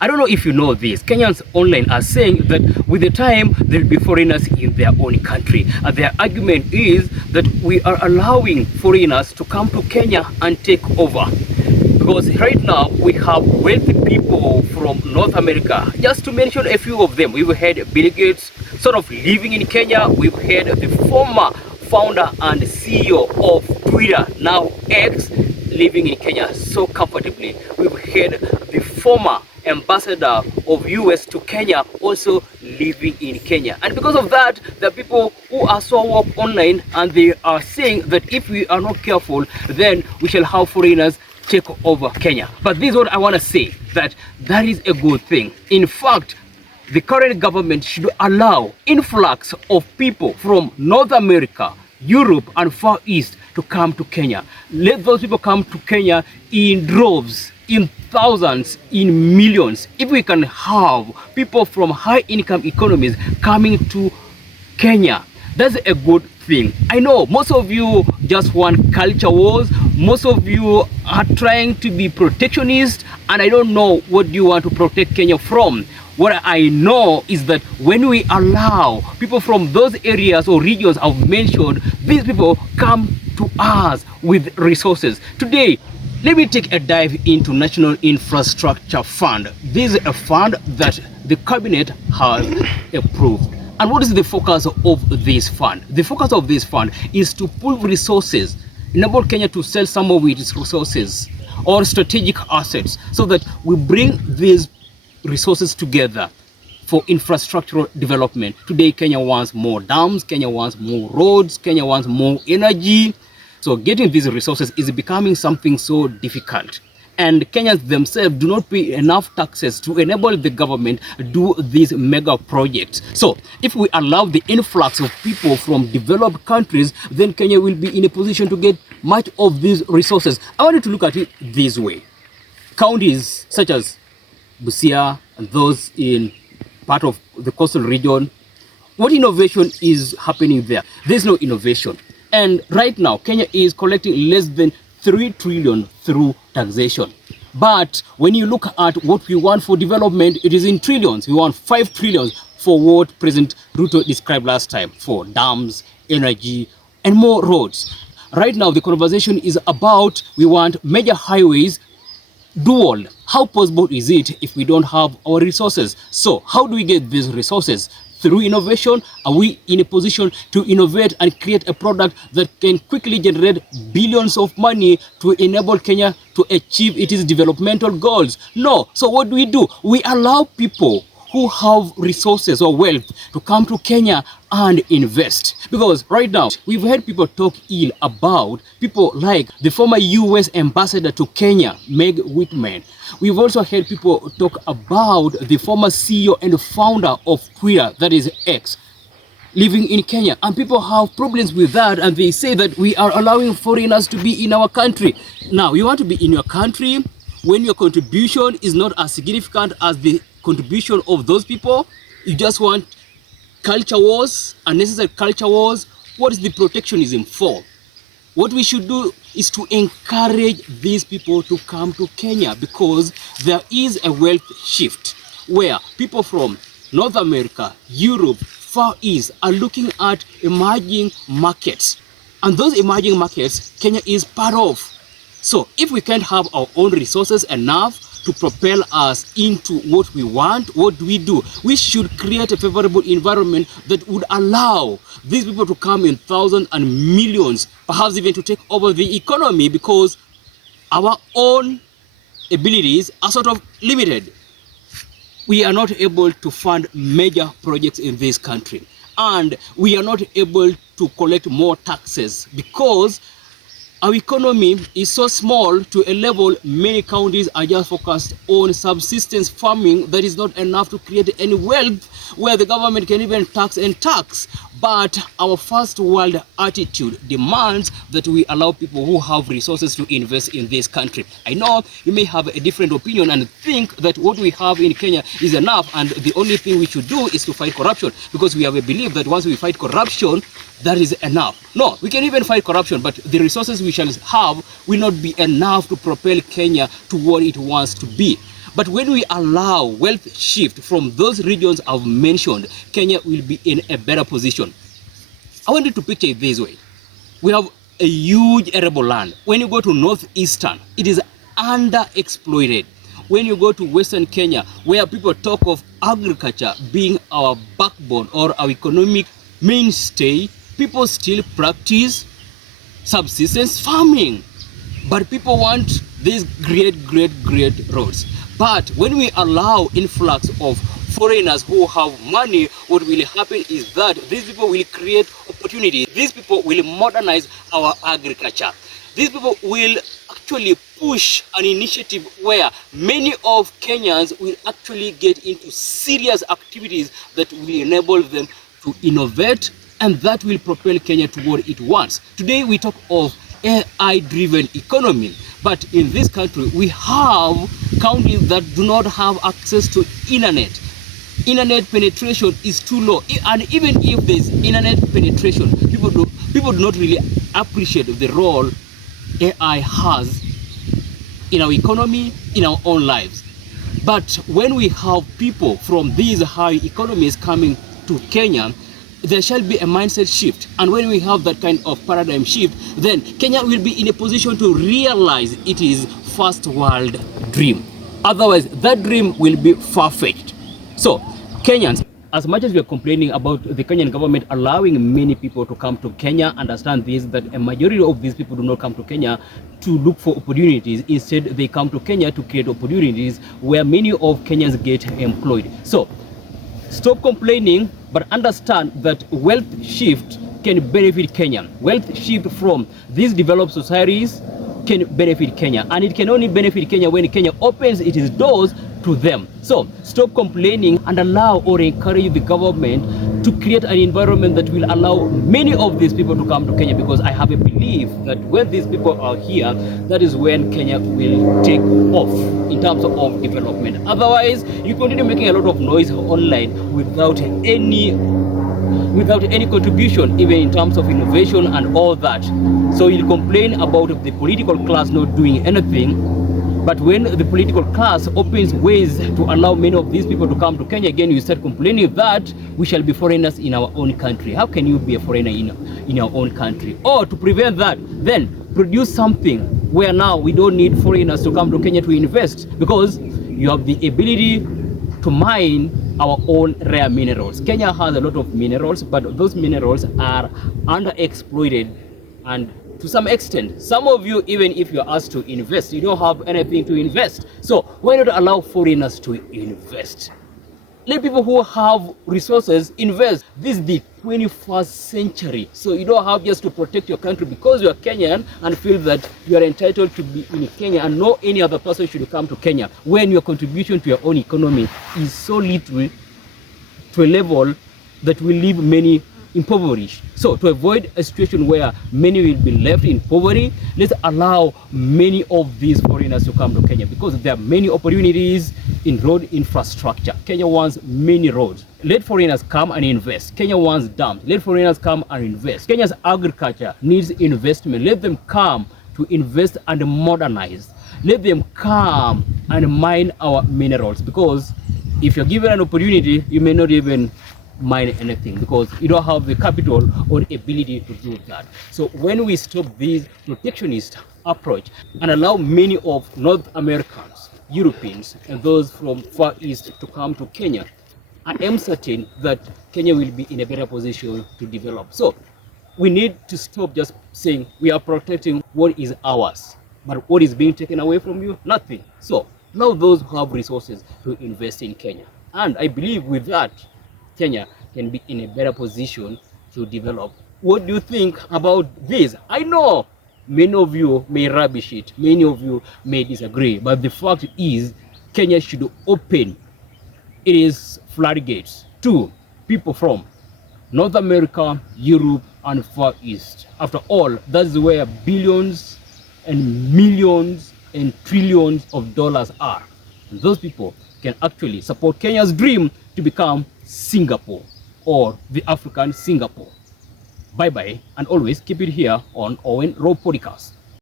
I don't know if you know this. Kenyans online are saying that with the time there will be foreigners in their own country. And their argument is that we are allowing foreigners to come to Kenya and take over. Because right now we have wealthy people from North America. Just to mention a few of them, we've had Bill Gates sort of living in Kenya. We've had the former founder and CEO of Twitter, now X, living in Kenya so comfortably. We've had the former ambassador of US to Kenya also living in Kenya. And because of that, the people who are so woke online, and they are saying that if we are not careful, then we shall have foreigners take over Kenya. But this is what I want to say, that is a good thing. In fact, the current government should allow influx of people from North America, Europe and Far East to come to Kenya. Let those people come to Kenya in droves, in thousands, in millions. If we can have people from high income economies coming to Kenya, that's a good thing. I know most of you just want culture wars. Most of you are trying to be protectionist, and I don't know what you want to protect Kenya from. What I know is that when we allow people from those areas or regions I've mentioned, these people come to us with resources. Today, let me take a dive into National Infrastructure Fund. This is a fund that the cabinet has approved. And what is the focus of this fund? The focus of this fund is to pool resources, enable Kenya to sell some of its resources or strategic assets, so that we bring these resources together for infrastructural development. Today, Kenya wants more dams, Kenya wants more roads, Kenya wants more energy. So getting these resources is becoming something so difficult. And Kenyans themselves do not pay enough taxes to enable the government to do these mega projects. So if we allow the influx of people from developed countries, then Kenya will be in a position to get much of these resources. I wanted to look at it this way. Counties such as Busia and those in part of the coastal region, what innovation is happening there? There's no innovation. And right now, Kenya is collecting less than 3 trillion through taxation. But when you look at what we want for development, it is in trillions. We want 5 trillion for what President Ruto described last time, for dams, energy, and more roads. Right now, the conversation is about we want major highways dual. How possible is it if we don't have our resources? So how do we get these resources? Through innovation. Are we in a position to innovate and create a product that can quickly generate billions of money to enable Kenya to achieve its developmental goals? No. So what do? We allow people who have resources or wealth to come to Kenya and invest. Because right now, we've heard people talk ill about people like the former US ambassador to Kenya, Meg Whitman. We've also heard people talk about the former CEO and founder of Twitter, that is X, living in Kenya. And people have problems with that, and they say that we are allowing foreigners to be in our country. Now, you want to be in your country when your contribution is not as significant as the contribution of those people. You just want culture wars, unnecessary culture wars. What is the protectionism for? What we should do is to encourage these people to come to Kenya, because there is a wealth shift where people from North America, Europe, Far East are looking at emerging markets. And those emerging markets, Kenya is part of. So if we can't have our own resources enough to propel us into what we want, what do? We should create a favorable environment that would allow these people to come in thousands and millions, perhaps even to take over the economy, because our own abilities are sort of limited. We are not able to fund major projects in this country, and we are not able to collect more taxes because our economy is so small to a level many counties are just focused on subsistence farming that is not enough to create any wealth where the government can even tax and tax. But our first world attitude demands that we allow people who have resources to invest in this country. I know you may have a different opinion and think that what we have in Kenya is enough, and the only thing we should do is to fight corruption, because we have a belief that once we fight corruption, that is enough. No, we can even fight corruption, but the resources we shall have will not be enough to propel Kenya to what it wants to be. But when we allow wealth shift from those regions I've mentioned, Kenya will be in a better position. I want you to picture it this way. We have a huge arable land. When you go to northeastern, it is underexploited. When you go to western Kenya, where people talk of agriculture being our backbone or our economic mainstay, people still practice subsistence farming. But people want these great roads. But when we allow influx of foreigners who have money, what will happen is that these people will create opportunity. These people will modernize our agriculture. These people will actually push an initiative where many of Kenyans will actually get into serious activities that will enable them to innovate, and that will propel Kenya to what it wants. Today we talk of AI-driven economy, but in this country we have counties that do not have access to internet. Internet penetration is too low, and even if there's internet penetration, people do not really appreciate the role AI has in our economy, in our own lives. But when we have people from these high economies coming to Kenya, there shall be a mindset shift. And when we have that kind of paradigm shift, then Kenya will be in a position to realize it is first world dream. Otherwise, that dream will be far-fetched. So, Kenyans, as much as we are complaining about the Kenyan government allowing many people to come to Kenya, understand this, that a majority of these people do not come to Kenya to look for opportunities. Instead, they come to Kenya to create opportunities where many of Kenyans get employed. So, stop complaining, but understand that wealth shift can benefit Kenya. Wealth shift from these developed societies can benefit Kenya, and it can only benefit Kenya when Kenya opens its doors to them. So stop complaining and allow or encourage the government to create an environment that will allow many of these people to come to Kenya, because I have a belief that when these people are here, that is when Kenya will take off in terms of development. Otherwise, you continue making a lot of noise online without any contribution, even in terms of innovation and all that. So you complain about the political class not doing anything, but when the political class opens ways to allow many of these people to come to Kenya, again you start complaining that we shall be foreigners in our own country. How can you be a foreigner in our own country? Or to prevent that, then produce something where now we don't need foreigners to come to Kenya to invest, because you have the ability to mine our own rare minerals. Kenya has a lot of minerals, but those minerals are underexploited, and to some extent, some of you, even if you're asked to invest, you don't have anything to invest. So why not allow foreigners to invest? Let people who have resources invest. This is the 21st century. So you don't have just to protect your country because you're Kenyan and feel that you are entitled to be in Kenya and no any other person should come to Kenya, when your contribution to your own economy is so little to a level that will leave many impoverished. So to avoid a situation where many will be left in poverty, let's allow many of these foreigners to come to Kenya, because there are many opportunities in road infrastructure. Kenya wants many roads. Let foreigners come and invest. Kenya wants dams. Let foreigners come and invest. Kenya's agriculture needs investment. Let them come to invest and modernize. Let them come and mine our minerals, because if you're given an opportunity, you may not even mine anything because you don't have the capital or ability to do that. So when we stop this protectionist approach and allow many of North Americans, Europeans, and those from Far East to come to Kenya, I am certain that Kenya will be in a better position to develop. So we need to stop just saying we are protecting what is ours, but what is being taken away from you? Nothing. So now those who have resources to invest in Kenya. And I believe with that, Kenya can be in a better position to develop. What do you think about this? I know many of you may rubbish it, many of you may disagree, but the fact is Kenya should open its floodgates to people from North America, Europe, and Far East. After all, that's where billions and millions and trillions of dollars are. And those people can actually support Kenya's dream to become Singapore, or the African Singapore. Bye bye, and always keep it here on Owen Road Podcast.